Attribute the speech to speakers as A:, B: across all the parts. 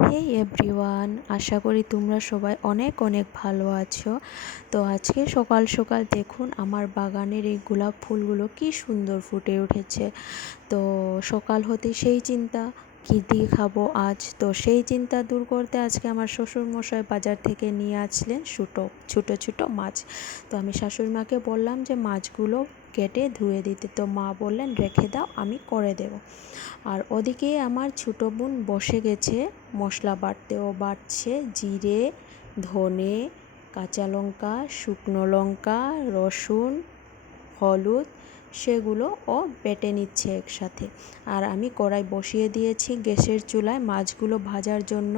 A: হে everyone আশা করি তোমরা সবাই অনেক অনেক ভালো আছো। তো আজকে সকাল সকাল দেখুন আমার বাগানের এই গোলাপ ফুলগুলো কি সুন্দর ফুটে উঠেছে। তো সকাল হতে সেই চিন্তা কী দিয়ে খাব আজ? তো সেই চিন্তা দূর করতে আজকে আমার শ্বশুর মশাই বাজার থেকে নিয়ে আসলেন ছোটো ছোটো ছোটো মাছ। তো আমি শাশুড়ি মাকে বললাম যে, মাছগুলো কেটে ধুয়ে দিতে। তো মা বললেন, রেখে দাও, আমি করে দেব। আর ওদিকে আমার ছোটো বোন বসে গেছে মশলা বাটতে ও বাটছে জিরে, ধনে, কাঁচা লঙ্কা, শুকনো লঙ্কা, রসুন, হলুদ। সেগুলো ও বেটে নিচ্ছে একসাথে। আর আমি কড়াই বসিয়ে দিয়েছি গ্যাসের চুলায় মাছগুলো ভাজার জন্য।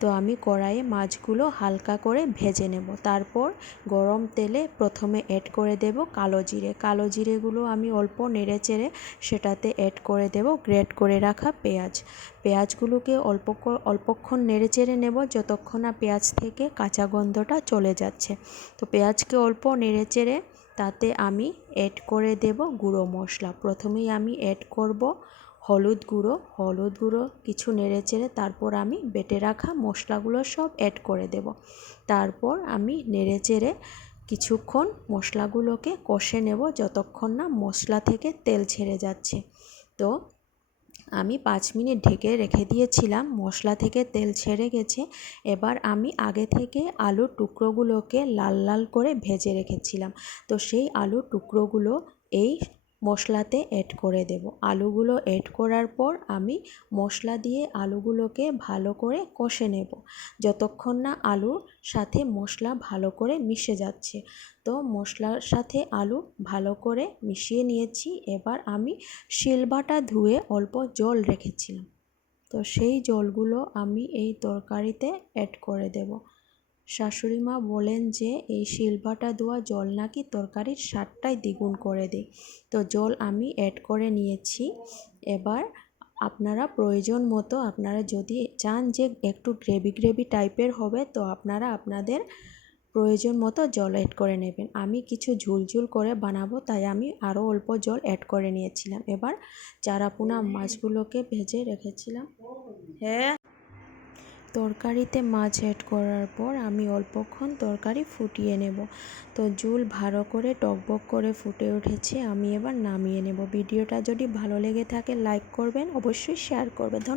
A: তো আমি কড়াইয়ে মাছগুলো হালকা করে ভেজে নেব। তারপর গরম তেলে প্রথমে অ্যাড করে দেব কালো জিরে। কালো জিরেগুলো আমি অল্প নেড়ে চেড়ে সেটাতে অ্যাড করে দেব। গ্রেট করে রাখা পেঁয়াজ। পেঁয়াজগুলোকে অল্প অল্পক্ষণ নেড়ে চেড়ে নেব যতক্ষণ না পেঁয়াজ থেকে কাঁচা গন্ধটা চলে যাচ্ছে। তো পেঁয়াজকে অল্প নেড়ে চেড়ে তাতে আমি অ্যাড করে দেব গুঁড়ো মশলা। প্রথমেই আমি অ্যাড করব হলুদ গুঁড়ো। হলুদ গুঁড়ো কিছু নেড়ে চেড়ে তারপর আমি বেটে রাখা মশলাগুলো সব অ্যাড করে দেব। তারপর আমি নেড়ে চেড়ে কিছুক্ষণ মশলাগুলোকে কষে নেব যতক্ষণ না মশলা থেকে তেল ছেড়ে যাচ্ছে। তো আমি পাঁচ মিনিট ঢেকে রেখে দিয়েছিলাম, মশলা থেকে তেল ছেড়ে গেছে। এবার আমি আগে থেকে আলুর টুকরোগুলোকে লাল লাল করে ভেজে রেখেছিলাম। তো সেই আলুর টুকরোগুলো এই মশলাতে অ্যাড করে দেব। আলুগুলো অ্যাড করার পর আমি মশলা দিয়ে আলুগুলোকে ভালো করে কষে নেব। যতক্ষণ না আলুর সাথে মশলা ভালো করে মিশে যাচ্ছে। তো মশলার সাথে আলু ভালো করে মিশিয়ে নিয়েছি। এবার আমি শিলবাটা ধুয়ে অল্প জল রেখেছিলাম। তো সেই জলগুলো আমি এই তরকারিতে অ্যাড করে দেব। শাশুড়ি মা বলেন যে, এই শিলবাটা দেওয়া জল নাকি তরকারির স্বাদটাই দ্বিগুণ করে দেয়। তো জল আমি অ্যাড করে নিয়েছি। এবার আপনারা প্রয়োজন মতো আপনারা যদি চান যে, একটু গ্রেভি গ্রেভি টাইপের হবে, তো আপনারা আপনাদের প্রয়োজন মতো জল অ্যাড করে নেবেন। আমি কিছু ঝুলঝুল করে বানাবো, তাই আমি আরও অল্প জল অ্যাড করে নিয়েছিলাম। এবার চারাপোনা মাছগুলোকে ভেজে রেখেছিলাম। হ্যাঁ। তরকারিতে মাছ অ্যাড করার পর আমি অল্পক্ষণ তরকারি ফুটিয়ে নেব। তো জুল ভালো করে টকবক করে ফুটে উঠেছে, আমি এবার নামিয়ে নেব। ভিডিওটা যদি ভালো লেগে থাকে লাইক করবেন, অবশ্যই শেয়ার করবে ধন্যবাদ।